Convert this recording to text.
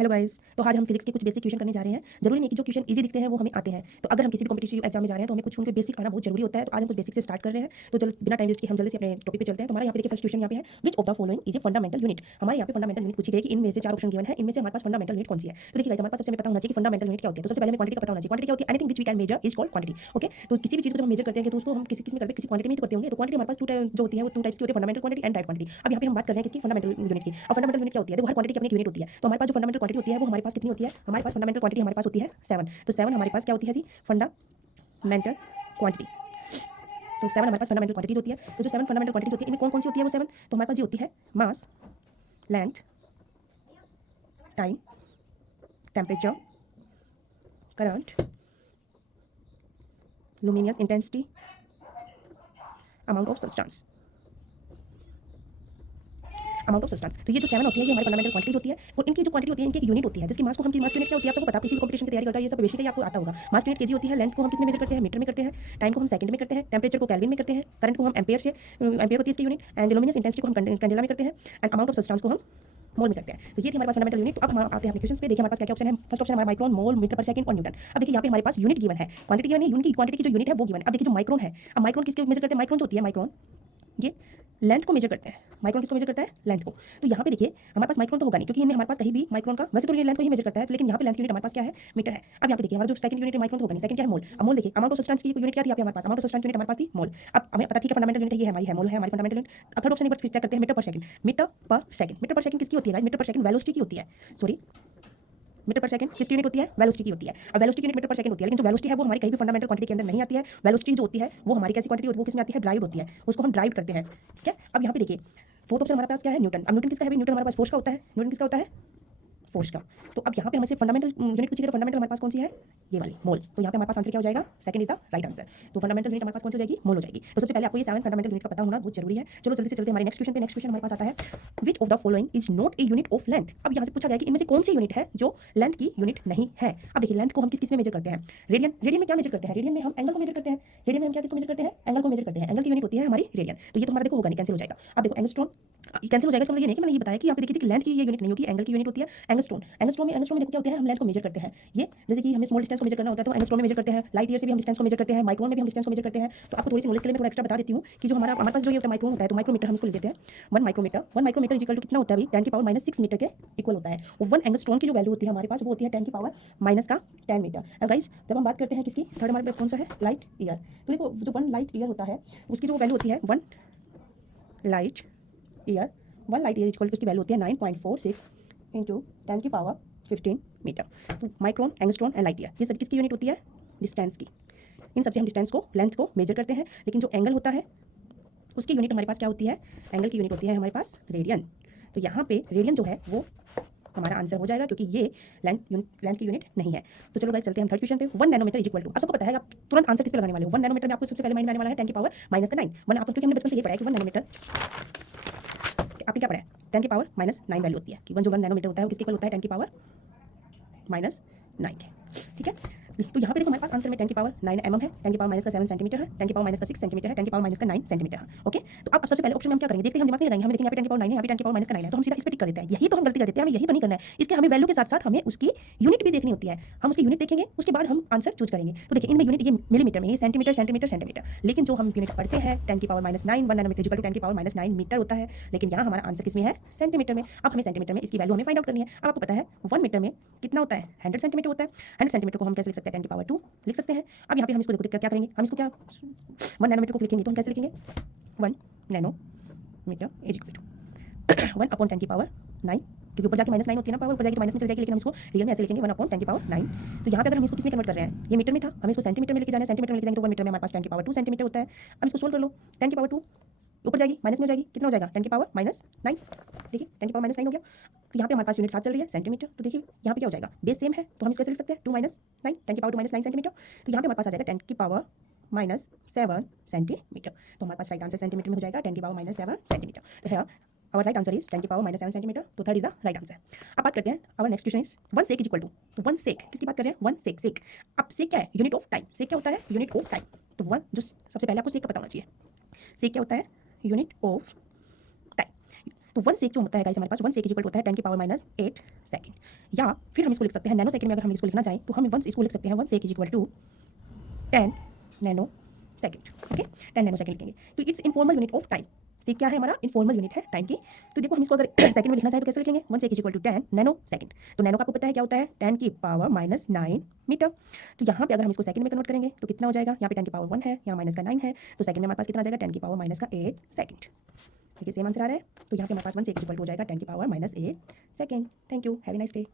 Hello guys. तो आज हम फिजिक्स के कुछ बेसिक क्वेश्चन करने जा रहे हैं। जरूरी नहीं कि जो क्वेश्चन इजी दिखते हैं वो हमें आते हैं। तो अगर हम किसी भी कॉम्पिटिटिव एग्जाम में जा रहे हैं तो हमें कुछ उनके बेसिक आना बहुत जरूरी होता है। तो आज हम कुछ बेसिक से स्टार्ट कर रहे हैं। तो चल बिना टाइम वेस्ट किए हम जल्दी से अपने टॉपिक पे चलते हैं। तो हमारा यहाँ पे देखिए फर्स्ट क्वेश्चन यहाँ पे है, which of the following is a fundamental unit. हमारे यहाँ पे फंडामेंटल यूनिट पूछी गई कि इनमें से चार ऑप्शन गिवन है, इनमें से हमारे पास फंडामेंटल यूनिट कौन सी है। तो देखिए गाइस, हमारे पास सबसे पता होना चाहिए कि फंडामेंटल यूनिट क्या होती है। तो सबसे पहले हमें क्वांटिटी का पता होना चाहिए। क्वांटिटी क्या होती है? Anything which we can measure is called quantity. Okay, तो किसी भी चीज को जब हम मेजर करते हैं तो उसको हम किसी किसी में करते हैं, किसी क्वांटिटी में ही तो करते होंगे। तो क्वांटिटी हमारे पास जो होती है वो टू टाइप्स की होती है, fundamental quantity and direct quantity. अब यहाँ पे हम बात कर रहे हैं किसकी? फंडामेंटल यूनिट की। अब फंडामेंटल यूनिट क्या होती है? देखो हर क्वांटिटी की अपनी यूनिट होती है। तो हमारे पास जो फंडामेंटल क्वांटिटी होती है वो हमारे पास कितनी होती है? हमारे पास फंडामेंटल क्वांटिटी हमारे पास होती है 7। तो 7 हमारे पास क्या होती है जी? Fundamental quantity. तो 7 हमारे पास फंडामेंटल क्वांटिटी होती है। तो जो 7 फंडामेंटल क्वांटिटी होती है इनमें कौन कौन सी होती है वो 7? तो हमारे पास ये होती है mass, length, time, temperature, current, luminous intensity, amount of substance. Amount of substance. तो ये जो 7 होती है ये हमारी फंडामेंटल क्वांटिटी होती है। और इनकी जो क्वांटिटी होती है इनकी एक यूनिट होती है जिसकी मास को हम मास यूनिट क्या होती है आपको पता है, किसी भी कंपटीशन की तैयारी करता है ये सब बेसिकली आपको आता होगा। मास यूनिट केजी होती है। लेंथ को हम किस में मेजर करते हैं? मीटर में करते हैं। टाइम को हम सेकंड में करते हैं। टेम्परेचर को केल्विन में करते हैं। करंट को हम एम्पेयर होती है इसकी यूनिट। एंड लुमिनियस इंटेंसिटी को हम कैंडेला में करते हैं। एंड अमाउंट ऑफ सब्सटेंस को हम मोल में करते हैं। तो ये थी हमारे पास फंडामेंटल यूनिट। तो अब हम आते हैं अपने क्वेश्चन पे। देखिए हमारे पास क्या क्या ऑप्शन है। फर्स्ट ऑप्शन हमारा माइक्रोन, मोल, मीटर पर सेकंड और न्यूटन। अब देखिए यहाँ पे हमारे पास यूनिट गिवन है, क्वांटिटी गिवन है, यूनिट की क्वांटिटी की जो यूनिट है वो गिवन है। अब देखिए जो माइक्रोन है, अब माइक्रोन किसके मेजर करते हैं? माइक्रोन जो होती है माइक्रोन ये लेंथ को मेजर करते हैं। माइक्रोन किसको मेजर करता है? लेंथ को। तो यहाँ पे देखिए हमारे पास माइक्रोन तो होगा नहीं क्योंकि इनमें हमारे पास कहीं भी माइक्रोन का, वैसे तो ये लेंथ को ही मेजर करता है लेकिन यहाँ पे लेंथ की यूनिट हमारे पास क्या है? मीटर है। अब यहाँ पे देखिए हमारा जो सेकंड यूनिट माइक्रोन तो होगा नहीं, सेकंड क्या है? मोल। अब मोल देखिए अमाउंट ऑफ सब्सटेंस की यूनिट क्या थी? यहाँ पे हमारे पास अमाउंट ऑफ सब्सटेंस यूनिट हमारे पास थी मोल। अब हमें पता ठीक है फंडामेंटल यूनिट ये है हमारी, है मोल है हमारी फंडामेंटल यूनिट। अब थर्ड ऑप्शन एक बार फिर चेक करते हैं, मीटर पर सेकंड। मीटर पर सेकंड, मीटर पर सेकंड किसकी होती है गाइस? मीटर पर सेकंड वेलोसिटी की होती है। सॉरी, मीटर पर सेकंड किसकी यूनिट होती है? वेलोसिटी की होती है। अब वेलोसिटी की यूनिट मीटर पर सेकंड होती है लेकिन जो वेलोसिटी है वो हमारी कहीं भी फंडामेंटल क्वांटिटी के अंदर नहीं आती है। वेलोसिटी जो होती है वो हमारी कैसी क्वांटिटी होती है? वो किसमें आती है? ड्राइव होती है, उसको हम ड्राइव करते हैं। ठीक है, अब यहाँ पे देखिए फोर्थ ऑप्शन हमारे पास क्या है? न्यूटन। अब न्यूटन किसका है? न्यूटन हमारे पास फोर्स का होता है। न्यूटन किसका होता है? फोर्स का। तो अब यहाँ पे हमें फंडामेंटल यूनिट पूछी गई तो फंडामेंटल हमारे पास कौन सी है? ये वाली, मोल। तो यहाँ पे हमारे पास आंसर क्या हो जाएगा? Second is the right answer. तो फंडामेंटल यूनिट हमारे पास कौन सी हो जाएगी? मोल हो जाएगी। तो सबसे पहले आपको ये 7 फंडामेंटल यूनिट का पता होना बहुत जरूरी है। चलो जल्दी से चलते हैं हमारे नेक्स्ट क्वेश्चन पे। नेक्स्ट क्वेश्चन हमारे पास आता है, which of the following is not a unit of length. अब यहाँ से पूछा गया कि इनमें से कौन सी यूनिट है जो लेंथ की यूनिट नहीं है। अब देखिए लेंथ को हम किस किस में मेजर करते हैं? रेडियन। रेडियन में क्या मेजर करते हैं? रेडियन में हम एंगल को मेजर करते हैं। रेडियन में हम क्या किसको मेजर करते हैं? एंगल को मेजर करते हैं। एंगल की यूनिट होती है हमारी रेडियन। तो ये तो हमारा देखो होगा नहीं, कैंसिल हो जाएगा। अब देखो एंगस्ट्रॉन कैंसिल हो जाएगा। इसका मतलब ये नहीं कि मैंने ये बताया कि यहाँ पे देखिए कि लेंथ की ये यूनिट नहीं होगी, एंगल की यूनिट होती है एंगस्ट्रॉन। एंगस्ट्रॉन में देखो क्या होता है? हम लेंथ को मेजर करते हैं। ये जैसे कि हमें स्मॉल डिस्टेंस को मेजर करना होता है तो एंगस्ट्रॉन में मेजर करते हैं। लाइट ईयर से भी हम डिस्टेंस को मेजर करते हैं। माइक्रोन में भी हम डिस्टेंस को मेजर करते हैं। तो आपको थोड़ी सी नॉलेज के लिए मैं थोड़ा एक्स्ट्रा बता देती हूँ कि जो हमारे पास जो ये होता है माइक्रोन होता है, तो माइक्रोमीटर हम इसको ले लेते हैं। 1 माइक्रोमीटर इक्वल टू कितना होता है? 10 की पावर -6 मीटर के इक्वल होता है। और 1 एंगस्ट्रॉन की जो वैल्यू होती है हमारे पास वो होती है 10 की पावर -10 मीटर। और गाइस जब हम बात करते हैं किसकी, थर्ड हमारे पास कौन सा है? Light year. तो देखो जो 1 लाइट ईयर होता है उसकी जो वैल्यू होती है 1 light year, 1 light year equal to उसकी वैल्यू होती है 9.46 इंटू 10 की पावर 15 मीटर। तो micron, angstrom and light year ये सब किसकी यूनिट होती है? डिस्टेंस की। इन सबसे हम डिस्टेंस को, लेंथ को मेजर करते हैं। लेकिन जो एंगल होता है उसकी यूनिट हमारे पास क्या होती है? एंगल की यूनिट होती है हमारे पास रेडियन। तो यहाँ पे रेडियन जो है वो हमारा आंसर हो जाएगा क्योंकि ये लेंथ की यूनिट नहीं है। तो चलो गाइस चलते हैं हम थर्ड क्वेश्चन पे। 1 नैनोमीटर इज इक्वल टू, आप सबको पता है आप तुरंत आंसर किस पे लगाने वाले हो? 1 नैनोमीटर में आपको सबसे पहले माइंड में आने वाला है 10 की पावर -9। वन आपको, क्योंकि हमने बचपन से ये पढ़ा है कि 1 नैनोमीटर आपने क्या पढ़ा है? 10 की पावर -9 वैल्यू होती है कि 1 नैनोमीटर होता है वो किसके इक्वल होता है? 10 की पावर -9 के। ठीक है, तो यहाँ पे देखो हमारे पास आंसर में 10 की पावर 9 mm है, 10 की पावर -7 सेंटीमीटर है, 10 की पावर -6 सेंटीमीटर है, 10 की पावर -9 सेंटीमीटर है। ओके, तो अब सबसे पहले ऑप्शन में हम क्या करेंगे? देखते हैं, हम दिमाग नहीं लगाएंगे। हमें देखेंगे यहाँ पे 10 की पावर 9 है, यहाँ पे 10 की पावर -9 है, तो हम सीधा इस पे टिक कर देते हैं। यही तो हम गलती कर देते हैं, हमें यही तो नहीं करना है। इसके हमें वैल्यू के साथ साथ हमें उसकी यूनिट भी देखनी होती है। हम उसकी यूनिट देखेंगे उसके बाद हम आंसर चूज करेंगे। तो देखिए इनमें यूनिट ये मिलीमीटर में, ये सेंटीमीटर सेंटीमीटर सेंटीमीटर, लेकिन जो हम यूनिट पढ़ते हैं 10 की पावर -9, 1 नैनोमीटर इक्वल टू 10 की पावर -9 मीटर होता है। लेकिन यहाँ हमारा आंसर किसमें है? सेंटीमीटर में। अब हमें सेंटीमीटर में इसकी वैल्यू हमें फाइंड आउट करनी है। अब आपको पता है 1 मीटर में कितना होता है? 100 सेंटीमीटर होता है। 100 सेंटीमीटर को हम कैसे लिख सकते हैं? 10 की पावर 2 लिख सकते हैं। अब यहाँ पे हम इसको देखो क्या करेंगे, हम इसको क्या 1 नैनोमीटर को लिखेंगे तो हम कैसे लिखेंगे? 1 nanometre is equal to 1 upon 10 की पावर 9, क्योंकि ऊपर जाके -9 होती है ना, पावर ऊपर जाएगी तो माइनस में चल जाएगी, लेकिन हम इसको रियल में ऐसे लिखेंगे 1 अपॉन 10 की पावर 9। तो यहाँ पे अगर हम इसको किस में कन्वर्ट कर रहे हैं? ये मीटर में था, हमें इसको सेंटीमीटर में लेके जाना है। सेंटीमीटर में लेके जाएंगे तो 1 मीटर में हमारे पास 10 की पावर 2 सेंटीमीटर होता है। अब इसको सोल्व कर लो, 10 की पावर 2 ऊपर जाएगी माइनस में हो जाएगी, कितना हो जाएगा? 10 की पावर -9। देखिए 10 की पावर -9 हो गया। तो यहाँ पे हमारे पास यूनिट साथ चल रही है सेंटीमीटर। तो देखिए यहाँ पे क्या हो जाएगा? बेस सेम है तो हम इसको कैसे लिख सकते हैं? 2 - 9, 10 की पावर 2 - 9 सेंटीमीटर। तो यहाँ पे हमारे पास आ जाएगा 10 की पावर -7 सेंटीमीटर। तो हमारे पास राइट आंसर सेंटीमीटर में हो जाएगा 10 की पावर -7 सेंटीमीटर। तो है और राइट आंसर इज 10 की पावर -7 सेंटीमीटर। तो third is the right answer. अब बात करते हैं our next question is 1 sec is equal to, तो 1 सेक किसकी बात कर रहे हैं? 1 सेक। सेक अब सेक क्या है? Unit of time. सेक क्या होता है? Unit of time. तो 1 जो सबसे पहले आपको सेक का पता होना चाहिए। सेक क्या होता है? Unit of time. तो 1 सेक जो होता है गाइस हमारे पास 1 सेक इज इक्वल होता है 10 की पावर माइनस 8 सेकंड, या फिर हम इसको लिख सकते हैं नैनो सेकंड में। अगर हम इसको लिखना चाहें तो हम 1 इसको लिख सकते हैं 1 sec is equal to 10 nano second. Okay, 10 nano second लिखेंगे। तो it's informal unit of time. Sec क्या है हमारा? इनफॉर्मल यूनिट है टाइम की। तो देखो हम इसको अगर सेकंड में लिखना चाहें तो कैसे लिखेंगे? 1 sec is equal to 10 nano second. तो नैनो का आपको पता है क्या होता है? 10 की पावर माइनस 9 मीटर। तो यहाँ पे अगर हम इसको सेकंड में कन्वर्ट करेंगे तो कितना हो जाएगा? यहाँ पे 10 की पावर 1 है, यहाँ माइनस का 9 है, तो सेकंड में हमारे पास कितना आ जाएगा? 10 की पावर माइनस का 8 सेकंड। देखिए सेम आंसर आ रहा है। तो यहाँ पे हमारे पास 1 सेक इज इक्वल टू हो जाएगा 10 की power minus 8 second. Thank you, have a nice day.